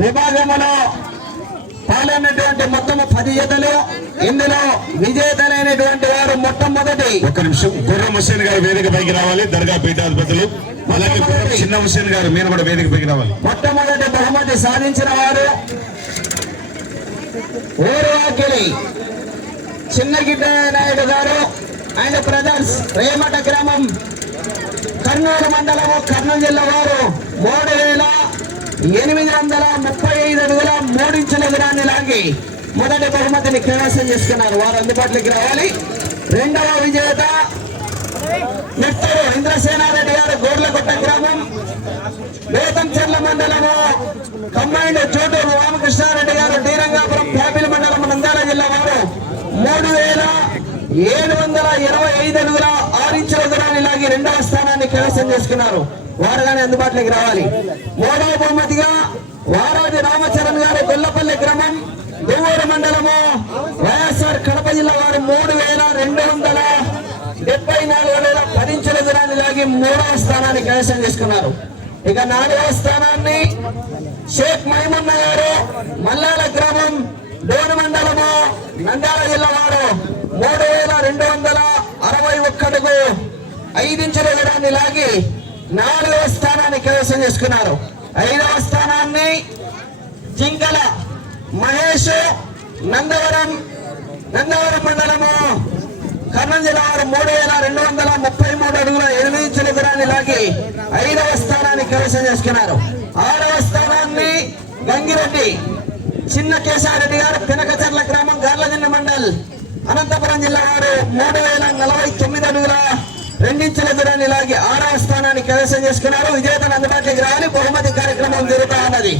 విభాగములో పాల్గొన్నటువంటి మొత్తము పది జతలు. ఇందులో విజేతలైనటువంటి వారు మొట్టమొదటి. ఒక్క నిమిషం. గుర్రం హుసేన్ గారు వేదిక పైకి రావాలి. దర్గా పీఠాధిపతులు అలాగే చిన్న హుసేన్ గారు మీరు కూడా వేదిక పైకి రావాలి. మొట్టమొదటి బహుమతి సాధించిన వారు ఊరువాకిలి చిన్నగిడ్డ నాయుడు గారు అండ్ బ్రదర్స్ రేమట గ్రామం కర్నూలు మండలము కర్నూలు జిల్లా వారు. మూడు ఎనిమిది వందల ముప్పై ఐదు అడుగుల మూడించుల దూరాన్ని లాగి మొదటి బహుమతిని కైవసం చేసుకున్నారు. వారు అందుబాటులోకి రావాలి. రెండవ విజేత నెట్టూరు ఇంద్రసేనారెడ్డి గారు గోర్లకొట్ట గ్రామం వేతంచెర్ల మండలము కంబైండ్ చోటూరు రామకృష్ణారెడ్డి గారు శ్రీరంగాపురం ఫ్యామిలీ మండలం నంద్యాల జిల్లా వారు మూడు వేల ఏడు వందల ఇరవై ఐదు అడుగుల ఆరు ఇంచుల దూరాన్ని లాగి రెండవ స్థానాన్ని కైవసం చేసుకున్నారు. వారు కానీ అందుబాటులోకి రావాలి. మూడవ బహుమతిగా వారాది రామచరణ్ గారు గొల్లపల్లి గ్రామం దువ్వూరు మండలము వైఎస్ఆర్ కడప జిల్లా వారు మూడు వేల రెండు వందల డెబ్బై నాలుగు వేల పదించుల దూరాన్ని లాగి మూడవ స్థానాన్ని కైవసం చేసుకున్నారు. ఇక నాలుగవ స్థానాన్ని షేక్ మహిమన్న గారు మల్లాల గ్రామం డోను మండలము నంద్యాల జిల్లా వారు మూడు వేల రెండు వందల అరవై ఒక్కటికు ఐదించుల దూరాన్ని లాగి నాలుగవ స్థానాన్ని కైవసం చేసుకున్నారు. ఐదవ స్థానాన్ని జింకల మహేష్ నందవరం నందవరం మండలము కర్నూలు జిల్లా వారు మూడు వేల రెండు వందల ముప్పై మూడు అడుగుల ఎనిమిది ఇంచుల దూరాన్ని లాగి ఐదవ స్థానాన్ని కైవసం చేసుకున్నారు. ఆరవ స్థానాన్ని గంగిరెడ్డి చిన్న కేశారెడ్డి గారు పినకచర్ల గ్రామం గార్లదిన్న మండల్ అనంతపురం జిల్లా వారు మూడు వేల నలభై తొమ్మిది అడుగుల రెండించిన దూరాన్ని లాగి ఆరవ స్థానాన్ని కైవసం చేసుకున్నారు. విజేతను అందుబాటులోకి రావాలి. బహుమతి కార్యక్రమం జరుగుతా ఉన్నది.